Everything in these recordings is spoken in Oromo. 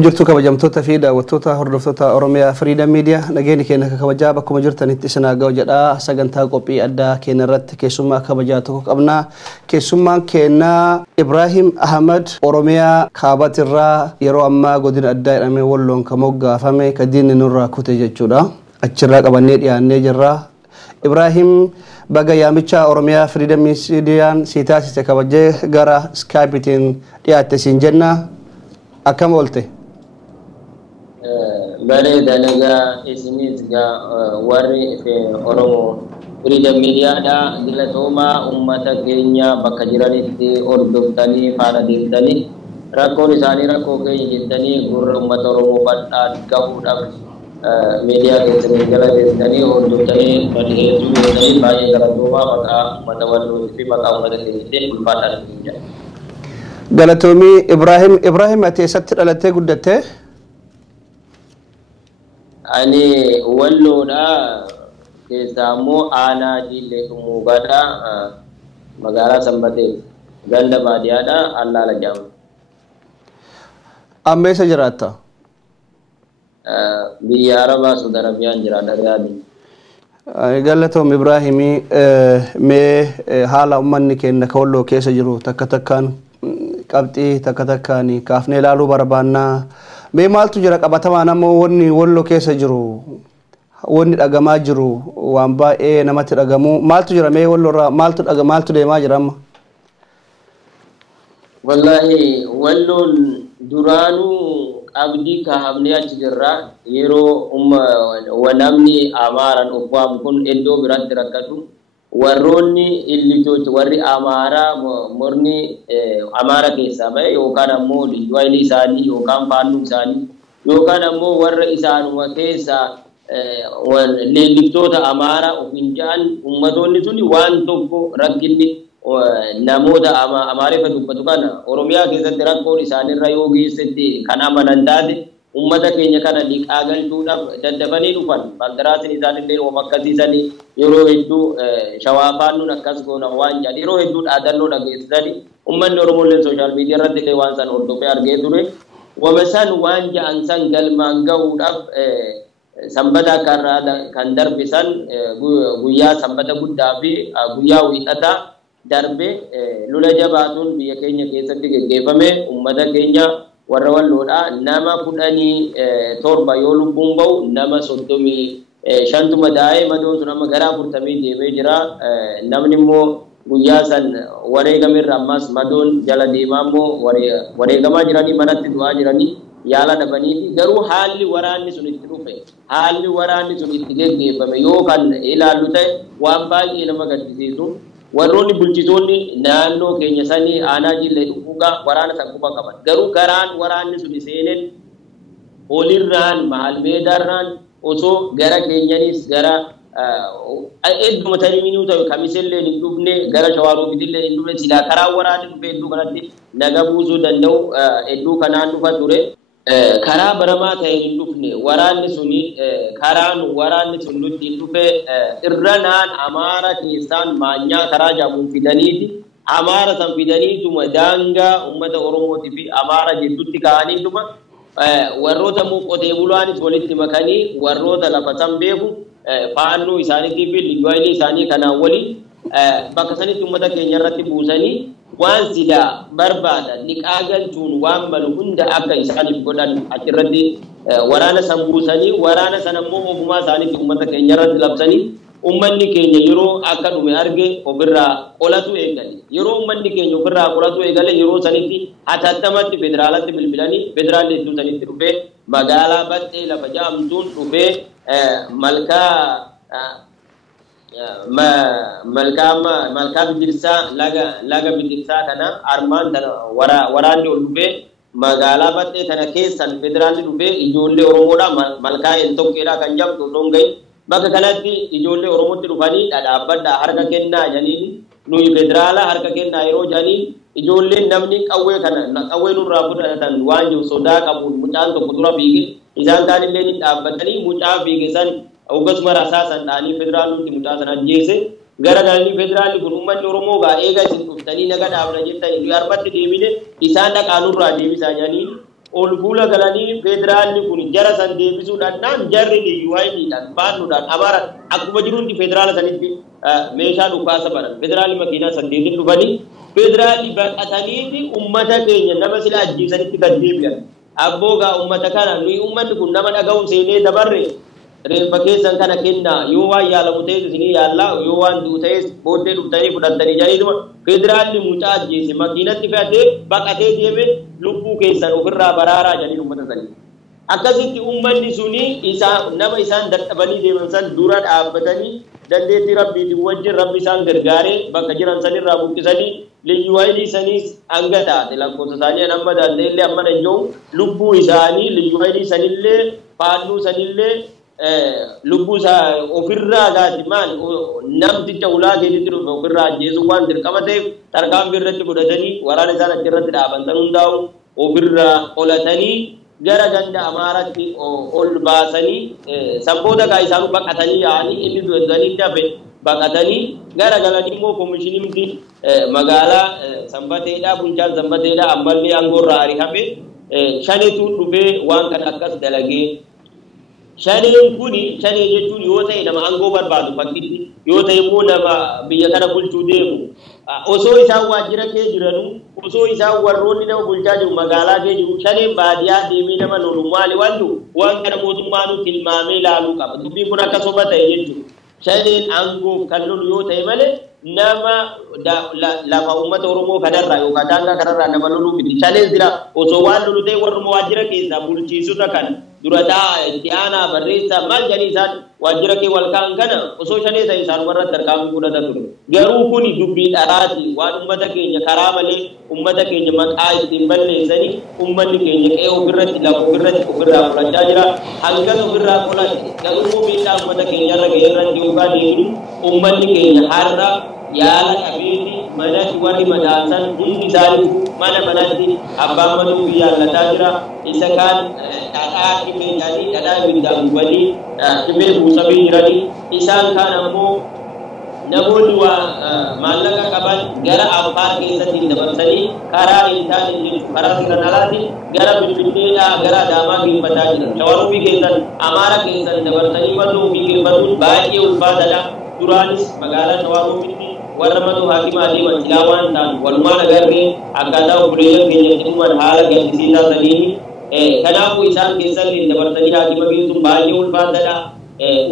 Akkam jirtu kabajamtoota fi daawwattoota hordoftoota Oromiyaa Freedom Media nageenya keenya kabajaa bakkuma jirtanitti isinaa ga'u jedha sagantaa qophii addaa keenya irratti keessummaa kabajaa tokko qabna. Keessummaan keenya Ibrahim Ahmad Oromiyaa Kaabatirraa yeroo ammaa godina addaa jedhamee Walloon kan moggaafame kan diinni nurraa kute jechuudha. Achirraa qabannee dhiyaannee jirra. Ibrahim baga yaamicha Oromiyaa Freedom Media si taasise kabajee gara Skype'tiin dhiyaatte siin jenna. Akkam oolte? Bare dalaga isinis ga warri Oromo Freedom Media da dilatoma ummata keenya bakka jiranitti hordoftanii faana deemtanii rakkoon isaanii rakkoo keenya jettanii gurra ummata Oromoo bal'aa gahuudhaaf meediyaa keessatti jala deemtanii hordoftanii badheessuu baay'ee galatoomaa maqaa ummata Wallootii fi maqaa ummata keenyatti ulfaadhaan jedha. Galatoomii Ibrahim ati eessatti dhalattee guddatte? Ani Walloodha keessaa immoo aanaa Jiillee Umuugaadha magaalaa Sanbatee ganda baadiyyaadha Allaala jedhama. Amma eessa jiraatta? Biyya Arabaa Saudi Arabiyaan jiraadha Riyaadii. Galatoom Ibrahimii mee haala uummanni keenya ka Walloo keessa jiru takka takkaan qabxii takka takkaan kaafnee ilaaluu barbaannaa. Mee maaltu jira qabatamaa namoo wanni Walloo keessa jiru wanni dhagamaa jiru waan baay'ee namatti dhagamu maaltu jira mee Walloorraa maaltu deemaa jira amma? Wallahi Walloon duraanuu qabdii kaafnee achi jirra yeroo namni Amaaraan uffaamu kun iddoo biraatti rakkatu warroonni illitooti warri Amaaraa morni Amaara keessaa ba'e yookaan ammoo liyyuu isaanii yookaan faannuu isaanii yookaan ammoo warra isaanuma keessaa leelliftoota Amaaraa ofiin ja'an ummatoonni suni waan tokko rakkinni namoota Amaarifa dubbatu kana Oromiyaa keessatti rakkoon isaanirra yoo geessetti kan amanan taate ummata keenya kana liqaa galchuudhaaf daddafanii dhufan bandaraatiin isaanillee waan akkasiisanii yeroo hedduu shawaa faannuun akkas goona waan jedhan yeroo hedduu dhaadannoo dhageessisanii ummanni Oromoolee sooshaal miidiyaa irratti illee waan san hordofee argee ture wama san waan ja'an san galmaan gahuudhaaf sanbata akka kan darbisan guyyaa sanbata guddaa fi guyyaa wiixataa darbe lula jabaatuun biyya keenya keessatti geggeeffame ummata keenya warra Walloodha nama 17 yoo lubbuun ba'u nama 35 madaa'ee madoon sun amma gara 40 deemee jira namni immoo guyyaa san wareegamirra ammas madoon jala deemaa immoo wareegamaa jiranii manatti du'aa jiranii yaala dhabanii garuu haalli waraanni sun itti dhufe haalli waraanni sun itti geggeeffame yoo kan ilaallu ta'e waan baay'ee nama gaddisiisu warroonni bulchitoonni naannoo keenya sanii aanaa Jiillee dhufuugaa waraana san quba qaban garuu garaan waraanni sun seeneen olirraan mahal meedaarraan osoo gara keenyanis gara hedduma tariminuu ta'u kamisillee hin dhufne gara Shawaarobitillee hin dhufne silaa karaa waraanni dhufe hedduu kanatti naga buusuu danda'u hedduu kanaan dhufa ture karaa baramaa ta'e hin dhufne waraanni suni karaan waraanni sun nutti dhufe irra naan Amaara keessaan maanyaa karaa jaamuun fidaniiti Amaara san fidaniituma daangaa ummata Oromootii fi Amaara jidduutti ka'aniituma warroota qotee bulaanis walitti makanii warroota lafa san beeku faannuu isaaniitii fi liyyuu isaanii kanaan waliin bakka sanitti ummata keenya irratti buusanii waan silaa barbaadan liqaa galchuun waan malu hunda akka isaaniif godhan achirratti waraana san buusanii waraana san ammoo ofumaa isaaniitti ummata keenya irratti labsanii ummanni keenya yeroo akka dhume arge ofirraa qolatu eegale yeroo ummanni keenya ofirraa qolatu eegale yeroo sanitti hatattamatti federaalatti bilbilanii federaalli hedduu sanitti dhufee magaalaa Baxxee lafa jaamtuun dhufee malkaa bidirsaa laga bidirsaa kana armaan tana waraanni ol dhufee magaalaa Baxxee tana keessan federaalli dhufee ijoollee Oromoodha malkaa Eltokkeedha kan jedhamtu osoo hin gahin bakka kanatti ijoollee Oromootti dhufanii dhadhaabbadhaa harka kennaa jedhaniin nuyi federaala harka kennaa yeroo jedhaniin ijoolleen namni qawwee nurraa fudhatan waan jiru sodaa qabuun mucaan tokko dura fiige isaan kaanillee ni dhaabbatanii mucaa fiige san akkasuma rasaasan dhaanii federaalumti mucaa sana ajjeese gara galanii federaalli kun uummanni Oromoo gaa eega isin dhuftanii naga dhaabna jettanii harmatti deebine isaan dhaqaanurraa deebisaa jedhanii ol fuula galanii federaalli kun jara san deebisuudhaan naan jarri UIDhaan baannuudhaan amaara akkuma jiruutti federaala sanitti meeshaa dhukaasa baran federaalli makiinaa san deebiin dhufanii federaalli baqataniiti ummata keenya nama sila ajjiisanitti gad deebi'an abboogaa ummata kana nuyi ummanni kun nama dhaga'u seenee dabarre reeffa keessan kana kenna yoo waan yaalamu ta'es isinii yaallaa yoo waan du'u ta'es booddee dhuftanii fudhattanii jedhanii federaalli mucaa ajjeese makiinatti fe'atee baqatee deeme lubbuu keessan ofirraa baraaraa jedhanii ummata sanii akkasitti ummanni suni nama isaan dadhabanii deeman san dura dhaabbatanii dandeettii rabbiitiin wajjin rabbi isaan gargaaree bakka jiran sanirraa buqqisanii liyyuwaayilii saniis hanga taate lakkoofsa isaanii amma danda'ellee amma danda'u lubbuu isaanii liyyuwaayilii sanillee faalluu sanillee lubbuu isaa ofirraa gaati maal namticha ulaa keetitti dhufe ofirraa ajjeesu waan dirqama ta'eef tarkaanfii irratti godhatanii waraana isaan achirratti dhaabantan hundaa'u ofirraa qolatanii gara ganda amaaratti ol baasanii sabboota kaa isaan baqatanii yaa'anii inni du'atanii dafe baqatanii gara galanii immoo komishinimti magaalaa Sanbateedhaa bulchaan Sanbateedhaa ammallee aangoorraa ari'ame shanetu dhufee waan kana akkas dalagee shaneen kuni shanee jechuun yoo ta'e nama aangoo barbaadu fakkiitti yoo ta'e immoo nama biyya kana bulchuu deemu osoo isaan waajjira kee jiranu osoo isaan warroonni nama bulchaa jiru magaalaa kee jiru shaneen baadiyyaa deemee nama lolu maali waan kana mootummaanu tilmaamee ilaaluu qaba dubbiin kun akkasuma ta'e jechuudha shaneen aangoof kan lolu yoo ta'e malee nama lafa uummata Oromoo kanarraa yookaan daangaa kanarraa nama loluu miti shaneen jira osoo waan lolu ta'e warruma waajjira keessaa bulchiisota kana durataa itti aanaa barreessaa maal jedhanii isaan waajjira kee wal ka'an kana osoo shanee ta'e isaan warra tarkaanfii fudhatan ture garuu kun dubbii dharaati waan ummata keenya karaa malee ummata keenya maqaa ittiin balleessanii ummanni keenya qe'ee ofirratti lafa ofirratti ofirraa fudhachaa jira hangas ofirraa qolate garuu miidhaa ummata keenyarra ga'eerratti yookaan deebiin ummanni keenya har'a yaala qabeeti manatti warri madaasan hundi isaanii manatti abbaan manuu yaallataa jira isa kaan dhadhaa dhibee jedhanii dhadhaa ibiddaan gubanii dhibee buusamee jiranii isaan kaan ammoo namoonni maallaqa qaban gara Affaar keessatti dabarsanii karaa intaanii karaa seeraan alaatti gara Finfinneedhaa gara Adaamaa geeffataa jiran shawarumii keessan Amaara keessan dabarsanii fannoo ofii geeffatuun baay'ee ulfaataadha duraanis magaalaa Shawarumitti warra matu hakimaa deeman silaa waan ta'an walumaan agarree akkaataa obboleeyyan keenya dhimman haala gaddisiisaa saniini kanaafuu isaan keessatti dabarsanii hakima geessuun baay'ee ulfaataadha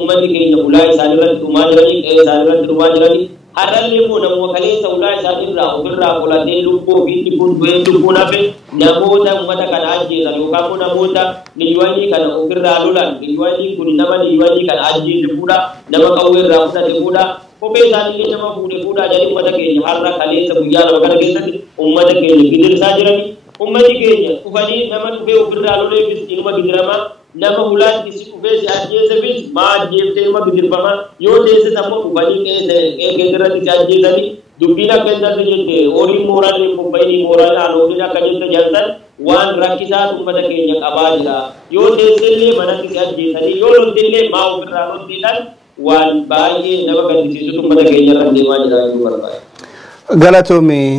ummanni keenya ulaa isaanirratti dhumaa jiranii qe'ee isaanirratti dhumaa jiranii har'allee immoo namuma kaleessa ulaa isaanirraa ofirraa qolatee lubbuu ofiitti kun du'ee lubbuun hafe namoota ummata kana ajjeesan yookaan immoo namoota liyyuwanii kana ofirraa lolan liyyuwanii kun nama liyyuwanii kana ajjeese fuudha nama qawwee irraa fudhate fuudha kophee isaaniillee nama fuudhe fuudhaa jedhanii ummata keenya har'a kaleessa guyyaa lama kana keessatti ummata keenya gidirsaa jiranii ummati keenya dhufanii nama dhufee ofirraa loleefis inuma gidiramaa nama hulaatti si dhufee si ajjeesefis maa ajjeeftee inuma gidirfamaa yoo teesses ammoo dhufanii qeesirratti si ajjeesanii dubbiin akka hin tasse jette horiin mooraan hin bobba'inii mooraan haalooliin akka jette jaltan waan rakkisaa ummata keenya qabaa jira yoo teessellee manatti si ajjeesanii yoo loltillee maa ofirraa loltiidhaan waan baay'ee nama gaddisiisutu ummata keenya irra deemaa jira jechuu barbaada. Galatoomii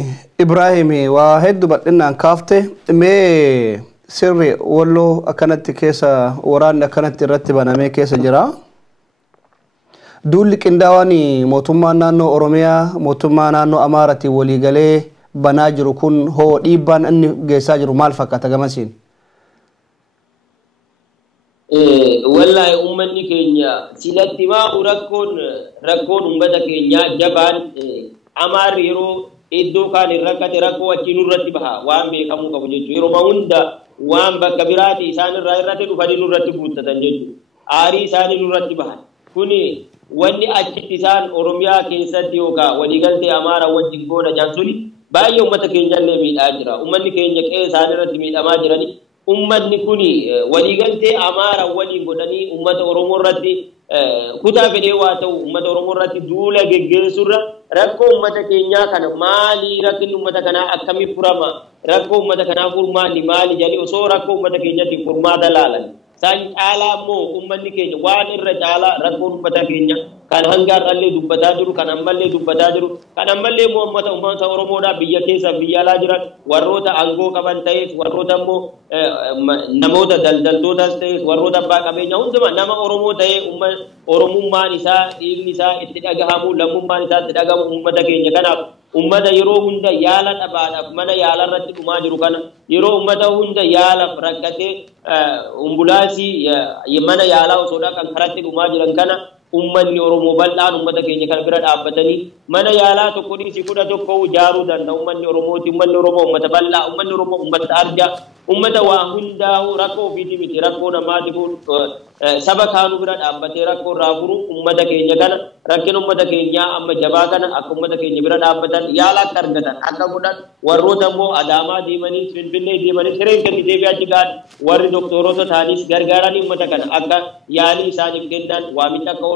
Ibrahim waa hedduu bal'inaan kaafte mee sirri walloo akkanatti keessa waraanni akkanatti irratti banamee keessa jira. Duulli qindaawaan mootummaan naannoo Oromiyaa mootummaa naannoo Amaaraatiin waliigalee banaa jiru kun hoo dhiibbaan inni geessaa jiru maal fakkaata gamasiin? Wallahi ummanni keenya silatti maa rakkoon ummata keenyaa jabaan Amaarri yeroo iddoo kaan rakkate rakkoo achi nurratti baha waan beekamuu qabu jechuudha. Yeroo hunda waan bakka biraati isaan irratti dhufanii nurratti guuttatan jechuudha. Aarii isaanii nurratti bahan. Kuni wanni achitti isaan Oromiyaa keessatti yookaan waliigaltee Amaaraa wajjin godha jaansuni baay'ee ummata keenyallee miidhaa jira. Ummanni keenya qe'ee isaan irratti miidhamaa jiranii. Ummanni kuni waliigaltee Amaaraa waliin godhanii ummata Oromoo irratti kutaa fedhee waa ta'u ummata Oromoo irratti duula geggeessurra rakkoo ummata keenyaa kana maali rakkinni ummata kanaa akkamitti furama rakkoo ummata kanaa furmaanni maali jedhanii osoo rakkoo ummata keenyatti furmaata laalan san caalaa immoo uummanni keenya waan irra caalaa rakkoo dubbata keenya kan hangaarrallee dubbataa jiru kan ammallee dubbataa jiru kan ammallee immoo uummata Oromoodhaa biyya keessa biyya alaa jiran warroota aangoo qaban ta'es warroota immoo namoota daldaltootas ta'es warroota abbaa qabeenya hundumaa nama Oromoo ta'ee Oromummaan isaa dhiigni isaa itti dhagahamu lammummaan isaa itti dhagahamu uummata keenya kanaaf ummata yeroo hunda yaala dhabaadhaaf mana yaala irratti dhumaa jiru kana yeroo ummata hunda yaalaaf rakkatee ambulaasii mana yaalaa osoodhaa kan karatti dhumaa jiran kana ummanni Oromoo bal'aan ummata keenya kan bira dhaabbatanii mana yaalaa tokko dhiisii kudha tokko ijaaruu danda'u ummanni Oromooti ummanni Oromoo ummata bal'aa ummanni Oromoo ummata arjaa ummata waa hundaa'u rakkoo ofiitii miti rakkoo namaati kun saba kaanuu bira dhaabbatee rakkoo irraa furu ummata keenya kana rakkina ummata keenyaa amma jabaa kana akka ummata keenya bira dhaabbatan yaala akka argatan akka godhan warroota immoo Adaamaa deemanii Finfinnee deemanii sireen kenni deebi'aa jigaan warri doktoroota ta'anis gargaaranii ummata kana akka yaalii isaaniif kennan waamicha akka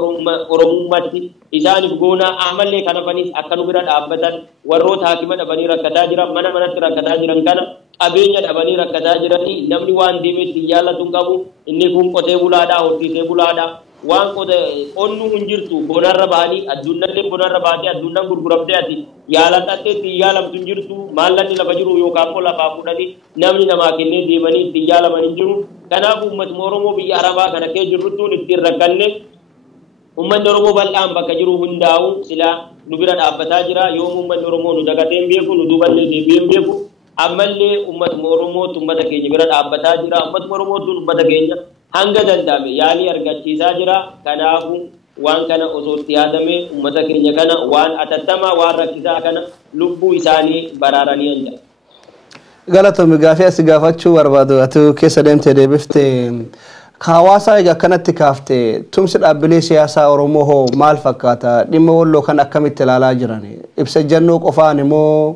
Oromummaatti isaaniif goonaa ammallee kanafanis akka nu bira dhaabbatan warroota haakima dhabanii rakkataa jiran mana manatti rakkataa jiran kana qabeenya dhabanii rakkataa jiranii namni waan deemeetti yaallatu qabu inni kun qotee bulaadhaa horsiisee bulaadhaa waan qonnu hin jirtu bonarra baanii addunnallee bonarra baatee addunnaan gurguramtee ati yaalatatteetti yaalamtu hin jirtu maallanni lafa jiru yookaan immoo lafaa fudhanii namni namaa kennee deemanii ittiin yaalaman hin jiru kanaaf uummatuma Oromoo biyya Arabaa kana kee jirruttuun ittiin rakkanne ummanni Oromoo bal'aan bakka jiru hundaa'u silaa nu bira dhaabbataa jira yoo ummanni Oromoo nu dagatee hin beeku nu duuballee deebi'ee hin beeku ammallee ummatuma Oromootu ummata keenya bira dhaabbataa jira ummatuma Oromootu ummata keenya hanga danda'ame yaalii argachiisaa jira kanaafu waan kana osoo itti yaadame ummata keenya kana waan atattamaa waan rakkisaa kana lubbuu isaanii baraaranii hanja. Galatoomii gaafii as gaafachuu barbaadu ati keessa deemtee deebiftee hawaasa egaa kanatti kaaftee tumsi dhaabbilee siyaasaa Oromoo hoo maal fakkaata dhimma Walloo kan akkamitti ilaalaa jiran ibsa jannoo qofaan immoo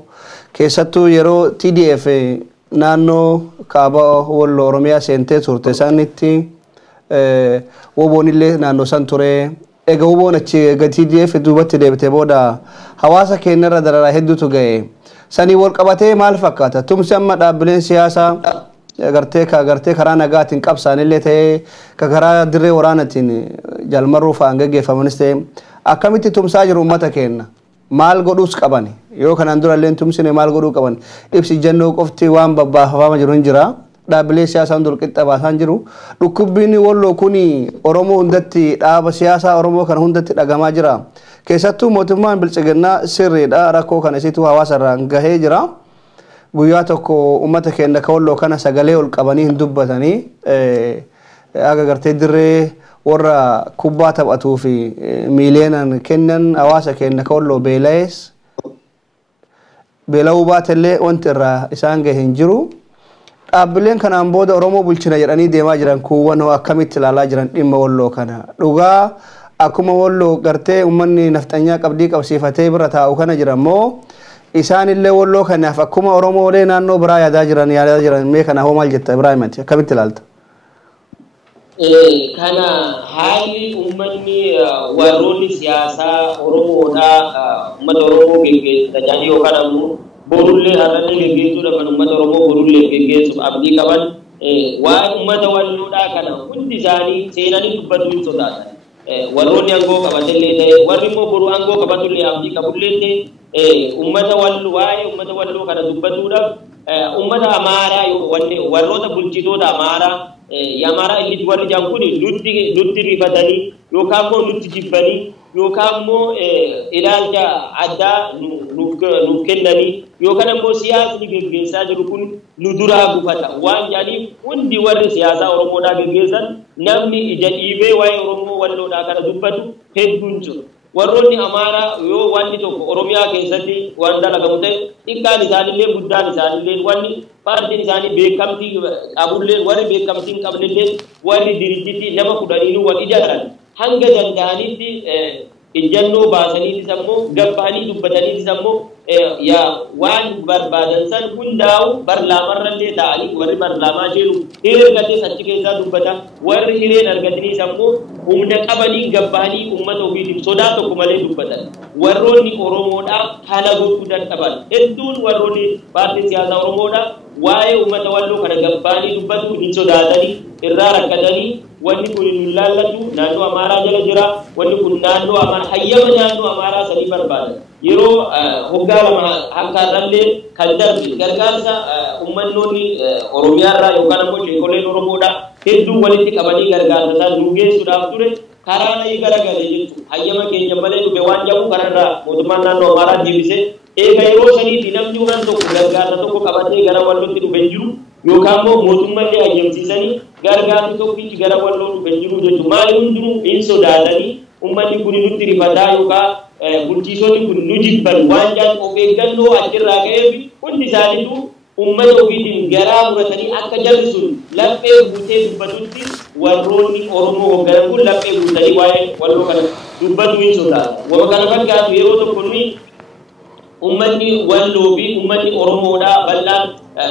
keessattuu yeroo TDF naannoo kaaba Walloo Oromiyaa seentee turte sanitti woboonillee naannoo san ture egaa woboon achi egaa TDF duubatti deebitee booda hawaasa keenyarra dararaa hedduutu ga'e sanii wal qabatee maal fakkaata tumsi amma dhaabbileen siyaasaa agartee karaa nagaatiin qabsaanillee ta'ee karaa dirree waraanatiin jalmarruu fa'aan gaggeeffamanis ta'ee akkamitti tumsaa jiru uummata keenya maal godhuus qaban yoo kanaan durallee tumsine maal godhuu qaban ibsi jannoo qofti waan babbaafamaa jiru hin jira dhaabbilee siyaasaa hundulqixxa baasaan jiru dhukkubbiin Walloo kuni Oromoo hundatti dhaaba siyaasaa Oromoo kana hundatti dhagamaa jira keessattuu mootummaan bilchiginnaa sirriidha rakkoo kana isitu hawaasa irraan gahee jira guyyaa tokko uummata keenya ka Walloo kana sagalee ol qabanii hin dubbatanii aga gartee dirree warra kubbaa taphatuu fi miiliyoonan kennan hawaasa keenya ka Walloo beela'uu baatellee wanti irraa isaan gahe hin jiru dhaabbileen kanaan booda Oromoo bulchina jedhanii deemaa jiran kuuwwan akkamitti ilaalaa jiran dhimma Walloo kana dhugaa akkuma Walloo gartee uummanni nafxanyaa qabdii qabsiifatee bira taa'u kana jiran moo isaan illee Walloo kanaaf akkuma Oromoolee naannoo biraa yaadaa jiran mee kana hoo maal jetta Ibrahim ati akkamitti ilaalta? Kana haalli uummanni warroonni siyaasaa Oromoodhaa uummata Oromoo geggeessan yookaan ammoo borullee har'allee geggeessuudha kan uummata Oromoo borullee geggeessuuf abdii qaban waan uummata Walloodhaa kana hundi isaanii seenanii dubbatu hin sodaatan. Warroonni aangoo qabatillee ta'e warri immoo boruu aangoo qabatullee abdii qabullee ta'e uummata Walloo waa'ee uummata Walloo kana dubbatuudhaaf uummata Amaaraa warroota bulchitoota Amaaraa Amaaraa illee warri jaan kun nutti rifatanii yookaan immoo nutti jibbanii yookaan immoo ilaalcha addaa nuuf kennanii yookaan immoo siyaasni geggeessaa jiru kun nu duraa gufata waan jedhaniif hundi warri siyaasaa Oromoodhaa geggeessan namni ija dhiibee waa'ee Oromoo Walloodhaa kana dubbatu hedduun jiru. Warroonni Amaaraa yoo wanti tokko Oromiyaa keessatti waan dalagamu ta'e xiqqaan isaanillee guddaan isaanillee wanni paartiin isaanii beekamtii qabullee warri beekamtii hin qabnellee warri diriijitti nama kudhaniinuu wal ijaaran hanga danda'anitti ijannoo baasaniitis ammoo gabbahanii dubbataniitis ammoo yaa waan barbaadan san hundaa'u barlaamarrallee ta'anii warri barlaamaa jiru hiree argatee achi keessaa dubbata warri hireen argataniis ammoo humna qabanii gabbahanii uummata ofiitiif sodaa tokko malee dubbatan warroonni Oromoodhaa kana gochuu dadhaban hedduun warroonni paartii siyaasaa Oromoodhaa waa'ee uummata walloo kana gabbahanii dubbatu hin sodaatanii irraa rakkatanii wanni kun hin laallatu naannoo Amaaraa jala jira wanni kun naannoo Amaaraa hayyama naannoo Amaaraa sadii barbaadan yeroo hoggaa lama hakkaarrallee kan darbe gargaarsa uummannoonni Oromiyaarraa yookaan ammoo sheekoleen Oromoodhaa hedduu walitti qabanii gargaarsa nu geessuudhaaf ture karaa na'ii garagalee jechuudha hayyama keenya malee dhufe waan jabu kanarraa mootummaan naannoo Amaaraa deebisee eega yeroo saniitti namni waan tokko gargaarsa tokko qabatee gara wallootti dhufe jiru yookaan immoo mootummallee ayyamsiisanii gargaarsi tokkichi gara walloo dhufe jiru jechuudha maali hundinuu hin sodaatanii uummanni kun nutti rifataa yookaan bulchiisonni kun nu jibban waan jaan of eeggannoo achirraa ka'eef hundi isaaniitu ummata ofiitiin garaa muratanii akka jarri sun laphee guutee dubbatutti warroonni Oromoo hogganan kun laphee guutanii waa'ee walloo kana dubbatu hin sodaata. Wama kana fakkaatu yeroo tokko nuyi ummanni walloo fi ummanni Oromoodhaa bal'aan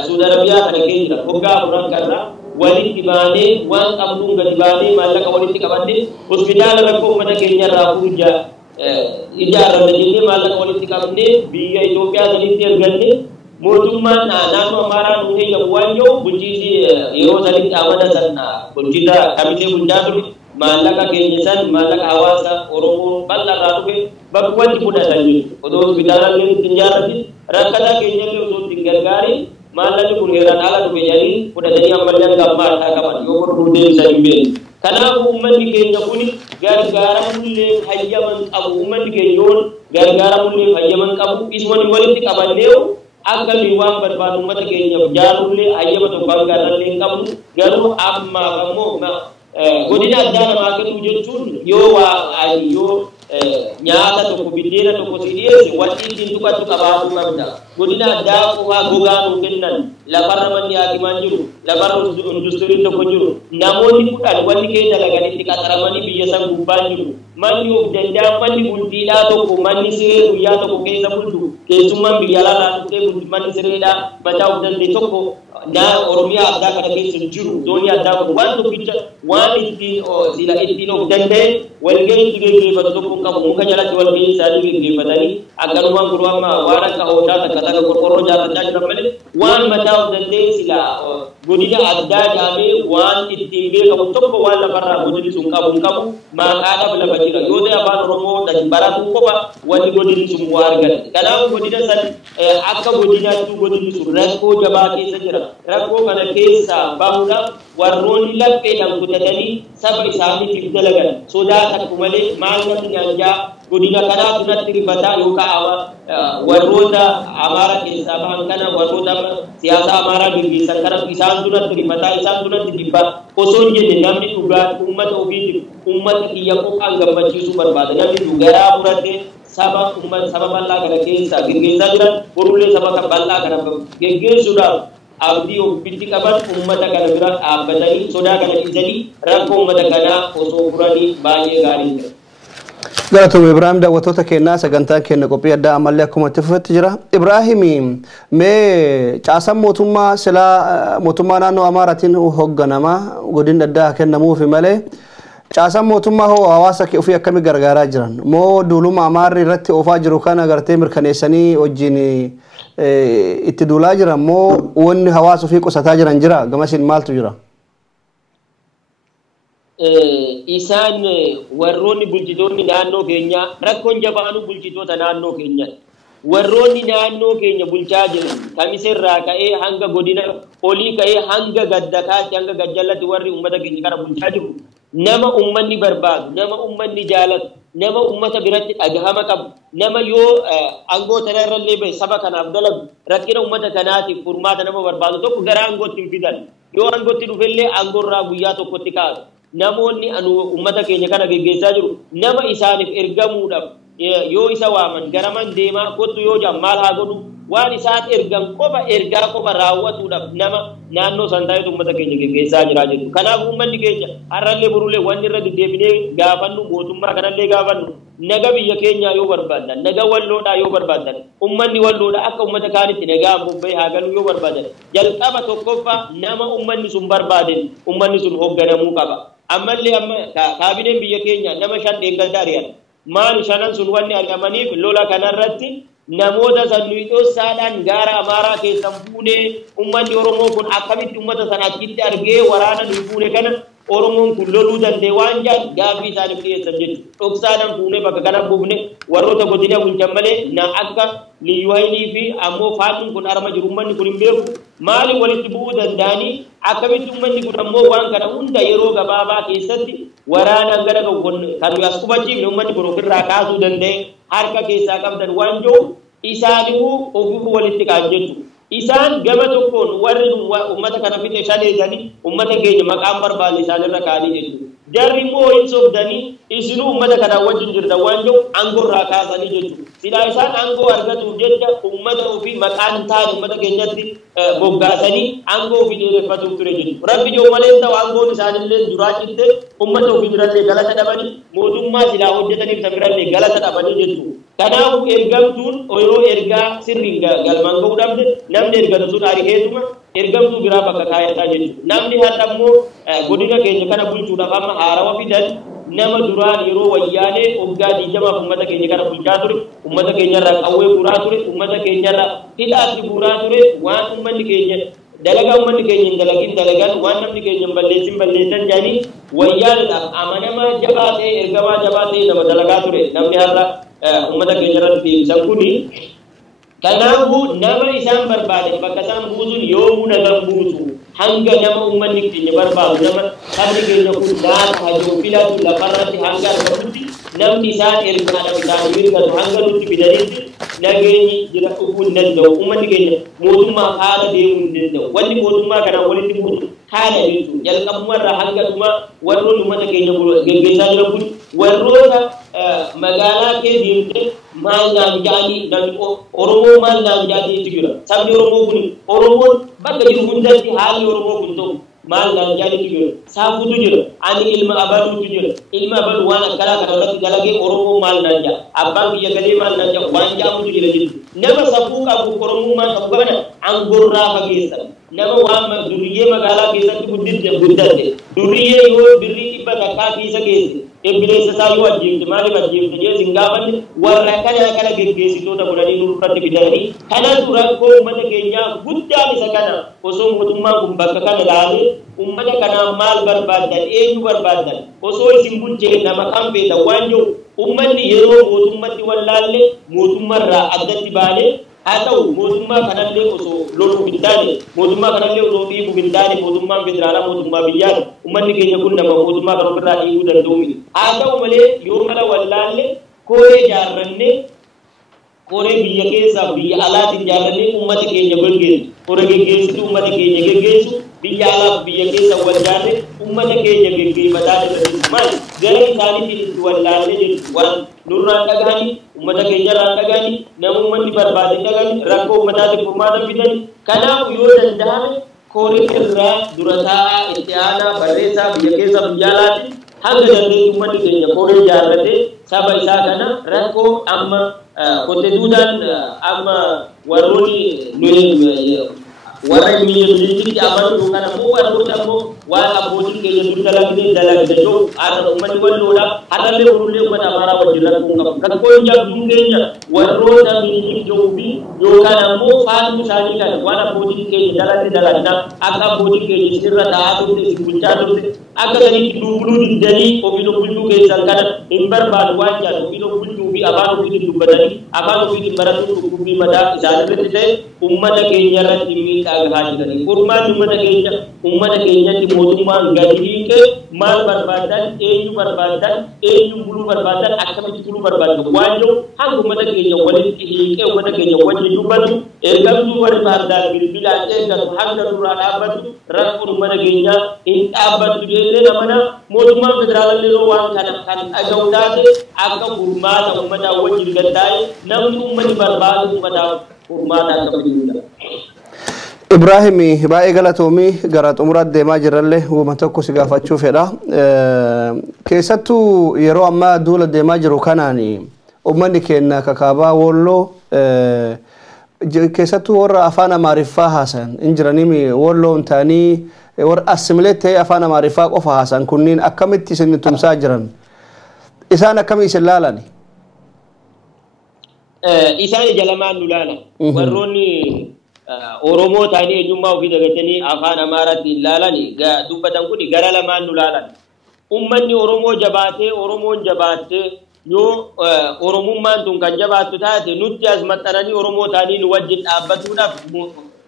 Saudi Arabiyaa kana keessa hoggaa furan kanarraa walitti baanee waan qabnuun gadi baanee maallaqa walitti qabannee hospitaala rakkoo ummata keenyarraa fuujaa ijaarranne jennee maallaqa walitti qabnee biyya Itoophiyaa sanitti erganne mootummaan naannoo Amaaraa nu eeyyamu waan jiru bulchiinsi yeroo sanitti amana sana bulchiinsa kamitee bulchaa ture maallaqa keenya san maallaqa hawaasa Oromoo bal'arraa dhufe bakka wanti fudhatan jechuudha. Odoo hospitaalallee ittiin ijaarrate rakkataa keenyallee osoo ittiin gargaaree maallaqni kun heeraan ala dhufe jedhanii fudhatanii ammallee akka ammaa harkaa qaban yoo gurguruu deebisan hin beekne. Kanaafuu uummanni keenya kun gargaaramullee hayyaman qabu uummanni keenya yoon gargaaramullee hayyaman qabu isuma walitti qabannee akka nuyi waan barbaadu uummata keenyaaf jaarullee hayyama tokko gargaarallee hin qabnu garuu ammaaf ammoo godina addaa namaa kennu jechuun yoo waa yoo nyaata tokko biddeena tokko si dhiyeesse wanti ittiin tuqatu qabaachuu qabda. Godina addaa waa gogaa nuu kennan lafarra manni haakimaan jiru lafarra industiriin tokko jiru namoonni kudhan wanni kee dalagan itti qaxaramanii biyya san gubbaa jiru manni of danda'a manni bultiidhaa tokko manni siree guyyaa tokko keessa bultu keessummaan biyya alaa dhufee manni sireedhaa mataa of danda'e tokko Oromiyaa addaa kana keessa jiru zoonii addaa kun waan tokkicha waan ittiin of danda'e walgahii geggeeffatu tokko qabu muka jalatti walgahii isaanii geggeeffatanii akkanumaan kun amma waan akka hooshaa takka takka qorqorroo jaarrachaa jiran malee waan mataa of danda'e sila godina addaa jaamee waan ittiin beekamu tokko waan lafarraa godinni sun qabu maqaadhaaf lafa jira yoo ta'e afaan Oromoo baratu qofa wanni godinni sun waa argate kanaaf godina san akka godinaatti godinni sun rakkoo jabaa keessa jira rakkoo kana keessa bahuudhaaf warroonni lapheedhaan kutatanii saba isaaniitiif dalagan sodaa takku malee maal natti nyaanjaa godina kanaa tunatti rifataa yookaan warroota Amaaraa keessaa bahan kana warroota siyaasa Amaaraa gaggeessan kana isaan tunatti rifataa isaan tunatti dhibbaa osoo hin jenne namni dhugaa uummata ofiitiif uummata kiyya qofaan gammachiisuu barbaada namni garaa muratee saba bal'aa kana keessa gaggeessaa jiran borullee saba bal'aa kana gaggeessuudhaaf abdii ofitti qaban uummata kana bira dhaabbatanii sodaa kana dhiisanii rakkoo uummata kanaa osoo furanii baay'ee gaariidha. Galatoom Ibrahim daawwattoota keenyaa sagantaan keenya qophii addaa ammallee akkuma itti fufetti jira. Ibrahim mee caasaan mootummaa silaa mootummaa naannoo Amaaraatiin hoogganamaa godina addaa kennamuufi malee caasaan mootummaa hoo hawaasa ofii akkamii gargaaraa jiran moo duuluma Amaarri irratti oofaa jiru kana agartee mirkaneessanii wajjin itti duulaa jiran moo wanni hawaasa ofii qusataa jiran jira gamasiin maaltu jira? Isaan warroonni bulchitoonni naannoo keenya rakkoon jabaanu bulchitoota naannoo keenya warroonni naannoo keenya bulchaa jiran kamiseerraa ka'ee hanga godina olii ka'ee hanga gaddakaatti hanga gajjallatti warri uummata keenya kana bulchaa jiru nama ummanni barbaadu nama ummanni jaalatu nama ummata biratti dhagahama qabu nama yoo angoo tanarrallee bahe saba kanaaf dalagu rakkina ummata kanaatiif furmaata nama barbaadu tokko gara angootti hin fidan yoo angootti dhufellee angoorraa guyyaa tokkotti kaasu namoonni anu ummata keenya kana geggeessaa jiru nama isaaniif ergamuudhaaf yoo isa waaman garaman deemaa kottu yoo jaan maal haa godhu waan isaan ergan qofa ergaa qofa raawwatuudhaaf nama naannoo san ta'etu ummata keenya geggeessaa jira jedhu kanaaf ummanni keenya har'allee burulee wanni irra deddeebinee gaafannu mootummaa kanallee gaafannu naga biyya keenya yoo barbaadan naga walloodhaa yoo barbaadan ummanni walloodhaa akka ummata kaanitti nagaa bubbee haa galu yoo barbaadan jalqaba tokkoffaa nama ummanni sun barbaadin ummanni sun hoogganamuu qaba ammallee amma kaabineen biyya keenya nama 5 deeggardaa ari'an maal shanan sun wanni argamaniif lola kanarratti namoota sanniitoo saadhaan gaara amaaraa keessan fuudhee ummanni oromoo kun akkamitti ummata sana achitti argee waraana nu fuudhe kana oromoon kun loluu dandee waan jaan gaafii isaaniif dhiyeessan jechuudha. Dhoksaadhaan fuunee bakka kana buufne warroota godina bulchan malee na akka liyyuu haylii fi ammoo faatuun kun arma jiru ummanni kun hin beeku maaliif walitti bu'uu danda'anii akkamitti ummanni kun ammoo waan kana hunda yeroo gabaabaa keessatti waraana gara kan as qubachiifne ummanni kun ofirraa kaasuu danda'e harka keessaa qabdan waan jiru isaaniifuu ofii walitti kaan jechuudha. Isaan gama tokkoon warri ummata kana fixe shaleedanii ummata keenya maqaan barbaade isaanirra kaanii jechuudha. Jarri immoo hin sobdanii isinuu ummata kana wajjin jirtan waan jiru aangorraa kaasanii jechuudha. Silaa isaan aangoo argatuuf jecha ummata ofii maqaan taane ummata keenyatti boggaasanii aangoo ofii dheereffatuuf ture jechuudha. Rabbi yoo malee ta'u aangoon isaanillee duraa citte ummata ofii birallee galata dhabanii mootummaa silaa hojjetaniif isa birallee galata dhabanii jechuudha. Kanaafuu ergamtuun yeroo ergaa sirriin galmaan ga'uu dhabde namni ergatu sun ari'eetuma ergamtuu biraa bakka kaayataa jechuudha. Namni har'a immoo godina keenya kana bulchuudhaaf amma haarawa fidan nama duraan yeroo wayyaanee waggaa 20 ummata keenya kana bulchaa ture ummata keenyarraa qawwee buuraa ture ummata keenyarraa hidhaatti buuraa ture waan ummanni keenya dalagaa ummanni keenya hin dalagin dalagan waan namni keenya balleessan jedhanii wayyaanedhaaf amanamaa jabaa ta'e ergamaa jabaa ta'e nama dalagaa ture namni har'a ummata keenya irratti ibsan kuni kanaafuu nama isaan barbaadan bakka isaan buusuun yoomuu nagan buusu hanga nama ummanni keenya barbaadu nama sabni keenya kun naata hajuu filatu lafarratti hanga argamutti namni isaan ergaadhaaf isaan mirgatu hanga nutti fidanitti nageenyi jira dhufuu hin danda'u ummanni keenya mootummaa haala deemuu hin danda'u wanni mootummaa kanaan walitti buusu haala jechuudha jalqabumarraa hanga dhuma warroonni ummata keenya geggeessaa jiran kun warroota magaalaa kee deemte maal naan jaanii namni oromoo maal naan jaanii jira sabni oromoo kun oromoon bakka jiru hundatti haalli oromoo kun ta'u maal naan jaanii jira saafutu jira ani ilma abaluutu jira ilma abalu waan akkanaa kana irratti dalagee oromoo maal naan jaa abbaan biyya galee maal naan jaa waan jaamutu jira jechuudha nama safuu qabu oromummaa qabu kana angorraa fageessan nama waan duriyyee magaalaa keessatti guddatte duriyyee yoo birrii 100 keessa geesse ebileessa isaa yoo ajjeefte maaliif ajjeefte jee singaafanne warra kana geggeessitoota godhanii nurratti fidanii kanatu rakkoo ummata keenyaa guddaan isa kana osoo mootummaan kun bakka kana laalee ummata kanaan maal barbaadan eenyu barbaadan osoo isin bulchee nama kan beektan waan jiru ummanni yeroo mootummatti wallaalle mootummarraa addatti baanee haa ta'u mootummaa kanallee osoo loluu hin taane mootummaa kanallee osoo dhiibuu hin taane mootummaan federaalaa mootummaa biyyaati ummanni keenya kun nama mootummaa kan ofirraa dhiibuu danda'u miti haa ta'u malee yoo mala wallaalle koree jaarranne koree biyya keessaa biyya alaatiin jaarranne ummata keenya geggeessu koree geggeessitu ummata keenya geggeessu biyya alaaf biyya keessa wal jaarre ummata keenya geggeeffataa jirtu maal gara isaaniitiin itti wallaalle jedhu waan nurraan dhagahanii ummata keenyarraan dhagahanii nama ummanni barbaade dhagahanii rakkoo ummataatiif furmaata fidanii kanaaf yoo danda'ame koree irraa dura taa'aa itti aanaa barreessaa biyya keessa biyya alaatti hanga dandeetti ummanni keenya koree jaarratee saba isaa kana rakkoo amma kotte duudaan amma warroonni warra biyya dulitti amanu kana mu warroota ammoo waan abbootiin keenya dur dalagde joo arra ummati walloodha hadalle urulle ummata amaaraa wajjin rakkoo qabu rakkoo jabduu keenya warroota biyyi joobi yookaan ammoo faatu isaanii kana waan abbootiin keenya dalagna akka abbootiin keenya sirra ta'aa turte si bulchaa turte akka sanitti duubuluu dindanii ofiin bulchuu keessan kana hin barbaadu waan jaal ofiin bulchuu fi afaan ofiitiin dubbatanii afaan ofiitiin baratuun dhukkubbii mataa isaanirratti ta'e ummata keenya irratti miidhaa gahaa jiranii furmaan ummata keenyatti mootummaan gadi hiiqee maal barbaadan eenyu buluu barbaadan akkamitti buluu barbaadan waan jiru hanga ummata keenya walitti hiiqee ummata keenya wajjin dubbatu ergamtuu barbaadan bilbilaan eeggatu hanga duraa dhaabbatu rakkoon ummata keenyaa hin dhaabbatu jeelee namana mootummaan federaalaa waan kana kan dhaga'u taate akka furmaata ummataa wajjin gaddaa'e namni ummanni barbaadu ummataaf furmaata akka fiduudha. Ibrahimi baay'ee galatoomii gara xumuraatti deemaa jirallee uuma tokko si gaafachuu fedha. Keessattuu yeroo ammaa duula deemaa jiru kanaan uummanni keenya kakaabaa Walloo keessattuu warra afaan Amaariffaa haasayan hin jiranii Walloon ta'anii warra assimileet ta'ee afaan Amaariffaa qofa haasayan kunniin akkamitti isin tumsaa jiran? Isaan akkamii isin laalani? Isaan jalamaan nu laalan. Warroonni Oromoo ta'anii eenyummaa ofii dagatanii afaan Amaaraatti ilaalanii dubbatan kun gara lamaan nu laalan. Uummanni Oromoo jabaatee Oromoon jabaattee yoo Oromummaan tun kan jabaattu taate nutti as maxxananii Oromoo ta'anii nu wajjin dhaabbatuudhaaf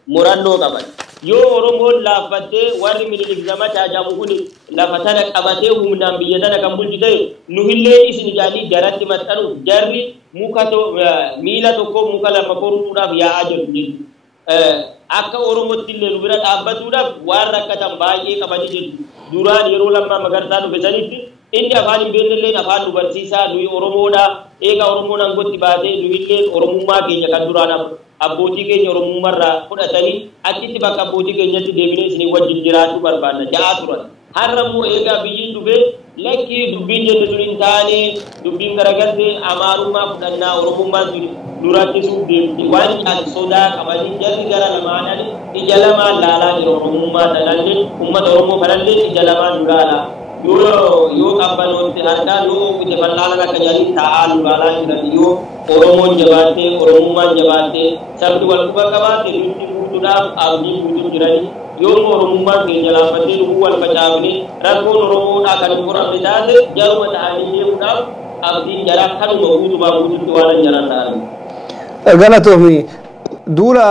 murannoo qaban. Yoo Oromoon laaffattee warri Minilik Zamachaa jedhamu kun lafa tana qabatee humnaan biyya tana kan bulchu ta'e nu illee isin ijaanii jaratti maxxanuuf jarri miila tokko muka lama koruudhaaf yaa'aa jiru. Akka Oromootti illee nu bira dhaabbatuudhaaf waan rakkatan baay'ee qabanii jiru. Duraan yeroo lammaa Magarsaa dhufesanitti inni afaan hin beeknelleen afaan nu barsiisaa nuyi Oromoodha. Eega Oromoon aangotti baatee nu illee Oromummaa keenya kan duraan abbootii keenya Oromummaarraa fudhatanii achitti bakka abbootii keenyatti deebinee isin wajjin jiraachuu barbaanna ja'aa turan. Har'a immoo eegaa biyyiin dhufee lakkii dubbiin jenne sun hin taane dubbiin garagaltee Amaarummaa fudhannaa Oromummaan sun duraachisuuf deemti waan sodaa qabanii jarri gara lamaadhaan ija lamaan laalaa jiru Oromummaa tanallee uummata Oromoo kanallee ija lamaan laalaa yoo qabbanooti harkaa yoo kute bal'aanan akka jedhanii taa'aa laalaa jiran yoo Oromoon jabaattee Oromummaan jabaattee sabni wal quba qabaatte nutti guutuudhaaf abdii guutuu jiranii yoo Oromummaan keenya laaffattee lubbuu wal facaafne rakkoon Oromoodhaa kan hin furamne taate jaruma ta'anii deemuudhaaf abdiin jaraa kanuma guutumaa guututti waan jaran ta'an. Galatoomii duula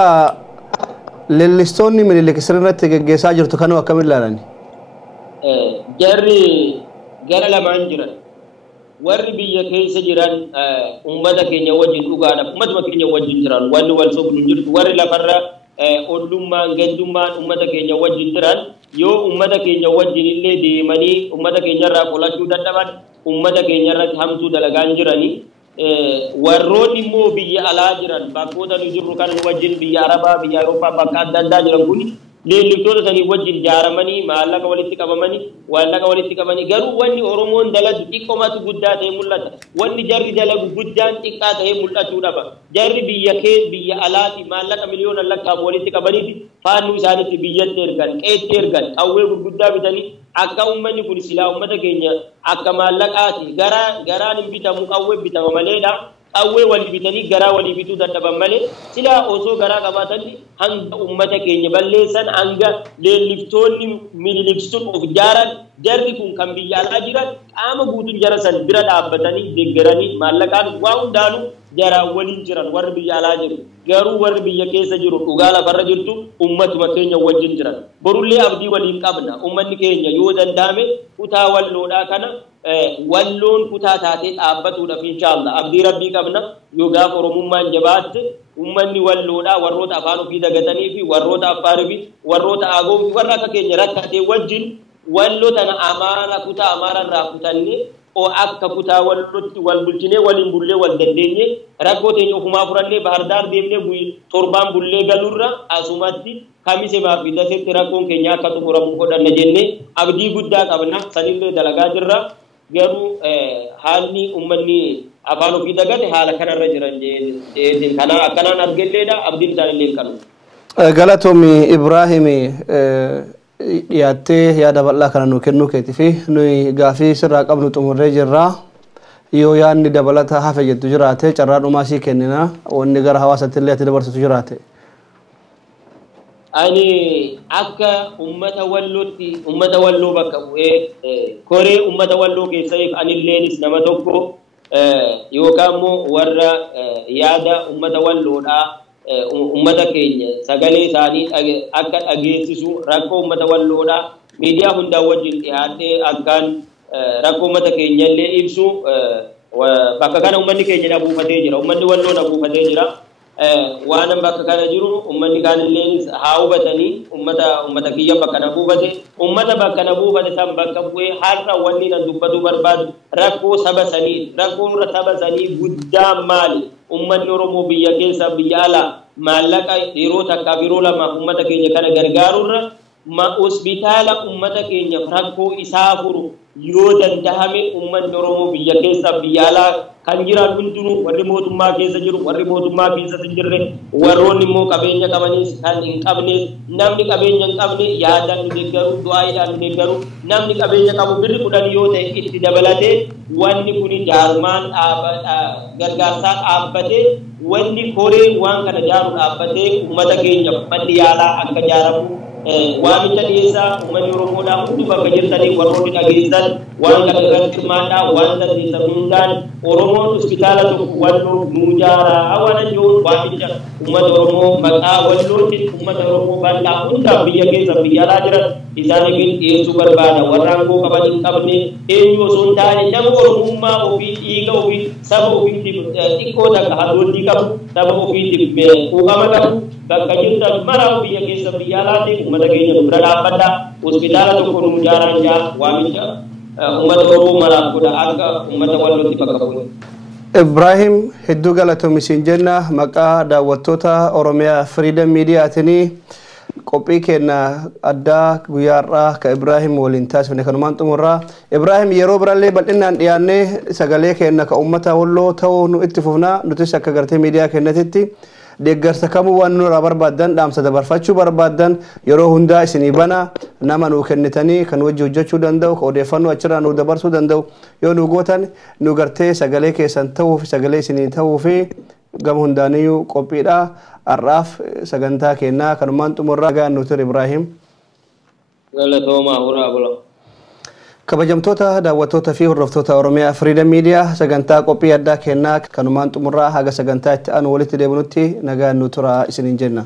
leellistoonni Minilik sirriitti geggeessaa jirtu kanuu akkamiin ilaalani? Jarri gara lamaan jiran warri biyya keessa jiran uummata keenya wajjin dhugaadhaaf uummatuma keenya wajjin jiran wanni wal sobnu jirtu warri lafarra ollummaan gaddummaan uummata keenya wajjin jiran yoo uummata keenya wajjin illee deemanii uummata keenyarraa qolachuu dadhaban uummata keenyarratti hamtuu dalagaan jiranii warroonni immoo biyya alaa jiran bakkoota nu jirru kan wajjin biyya Arabaa biyya Awurooppaa bakka adda addaa jiran kun leelliftoota sanii wajjin jaaramanii maallaqa walitti qabamanii waallaqa walitti qabanii garuu wanni Oromoon dalagu xiqqoomatu guddaa ta'e mul'ata wanni jarri dalagu guddaan xiqqaa ta'e mul'achuu dhaba jarri biyya alaati maallaqa miliyoona lakkaa'amu walitti qabaniiti faannuu isaaniitti biyyatti ergan qeetti ergan qawwee gurguddaa bitanii akka uummanni kun silaa uummata keenya akka maallaqaati garaan hin bitamu qawwee bitama maleedha qawwee walii bitanii garaa walii bituu dadhaban malee silaa osoo garaa qabaatanii hanga uummata keenya balleessan hanga leelliftoonni Miniliksun of jaaran jarri kun kan biyya alaa jiran qaama guutuun jara san bira dhaabbatanii deeggaranii maallaqaan waa hundaanuu jaraan waliin jiran warri biyya alaa jiru garuu warri biyya keessa jiru dhugaa lafarra jirtu ummatuma keenya wajjin jiran borullee abdii waliin qabna ummanni keenya yoo danda'ame kutaa walloodhaa kana walloon kutaa taatee dhaabbatuudhaaf inshallah abdii rabbii qabna yoo gaaf Oromummaan jabaatte ummanni walloodhaa warroota afaan ofii dagatanii fi warroota affaarii fi warroota aagoo fi warra akka keenya rakkatee wajjin walloo tana amaara kutaa amaararraa kutannee akka kutaa wallotti wal bulchinee waliin bullee wal dandeenye rakkoo teenya ofumaa furannee Bahardaar deemnee torbaan bullee galurra asumatti kamise maafi dasetti rakkoon keenya akka xumuramu godhanna jennee abdii guddaa qabna sanillee dalagaa jirra garuu haalli ummanni afaan ofii dagate haala kanarra jiran jedheen kana akkanaan argelleedha abdiin isaanillee kanu. Galatoomii Ibraahimi dhiyaattee yaada bal'aa kana nuu kennuu keetii fi nuyi gaafii sirraa qabnu xumurree jirra yoo yaadni dabalata hafe jettu jiraate carraa dhumaa sii kennina wanni gara hawaasatti illee ati dabarsitu jiraate. Ani akka ummata walloo bakka bu'ee koree ummata walloo keessaniif anilleenis nama tokko yookaan immoo warra yaada ummata walloodhaa ummata keenya sagalee isaanii akka dhageessisu rakkoo ummata walloodhaa miidiyaa hundaa wajjin dhiyaatee akkaan rakkoo ummata keenya illee ibsu bakka kana ummanni keenya dhabuufatee jira ummanni walloo dhabuufatee jira waan bakka kana jiru ummanni kaanillee haa hubatanii ummata kiyya bakka na buufate ummata bakka na buufate san bakka bu'ee har'a wanni nan dubbatu barbaadu rakkoo saba sanii guddaa maali ummanni Oromoo biyya keessa biyya alaa maallaqa yeroo takkaaf yeroo lamaaf uummata keenya kana gargaarurra hospitaala uummata keenya rakkoo isaa furu yoo dandahame uummanni Oromoo biyya keessa biyya alaa kan jiran hundinuu warri mootummaa keessa jiru warri mootummaa keessa hin jirre warroonni immoo qabeenya qabanis kan hin qabnes namni qabeenya hin qabne yaadaan nu deeggaru du'aaidhaan nu deeggaru namni qabeenya qabu birri 10 yoo ta'e itti dabalatee wanni kun jaarmaan gargaarsaa dhaabbatee wanni koree waan kana jaaru dhaabbatee uummata keenya maddi yaalaa akka jaaramu waamicha dhiyeessaa uummanni Oromoodhaa hundi bakka jirtanii warroonni dhageessan waan kana irratti hirmaadhaa waan dandeessan hundaan Oromoon hospitaala tokko walloo nuu jaaraa waan jiruun waamicha uummata Oromoo maqaa wallootiin uummata Oromoo bal'aa hundaa biyya keessa biyya alaa jiran isaaniif dhiyeessuu barbaada warra aangoo qaban hin qabne eenyu osoo hin taane nama Oromummaa ofii dhiiga ofii saba ofiitiif xiqqoo takka hadoodii qabu saba ofiitiif quuqama qabu bakka jirtan mara biyya keessa biyya alaatiin ummata keenya bira dhaabbadha hospitaala tokko nu jaaraan jaa waamicha ummata Oromoo maraaf godha akka ummata wallootti bakka bu'e. Ibrahim hedduu galatoomii siin jenna maqaa daawwattoota Oromiyaa Freedom Mediaatiin qophii keenya addaa guyyaarraa ka Ibrahim waliin taasifne kanumaan xumurraa. Ibrahim yeroo birallee bal'inaan dhiyaannee sagalee keenya ka ummata walloo ta'uu nu itti fufnaa nutis akka gartee miidiyaa keenyatti deeggarsa kamuu waan nurraa barbaadan dhaamsa dabarfachuu barbaadan yeroo hundaa isinii bana nama nuu kennitanii kan wajji hojjechuu danda'u ka odeeffannoo achirraa nuu dabarsuu danda'u yoo nu gootan nu gartee sagalee keessan ta'uu fi sagalee isinii ta'uu fi gama hundaaniyyuu qophiidha har'aaf sagantaa kennaa kanumaan xumurraa gaan nu ture Ibrahim. Galatoomaa horaa bula. kabajamtoota daawwattoota fi hordoftoota Oromiyaa Freedom Media sagantaa qophii addaa kennaa kanumaan xumurraa haga sagantaa itti aanu walitti deebinutti nagaan nu tura isiniin jenna.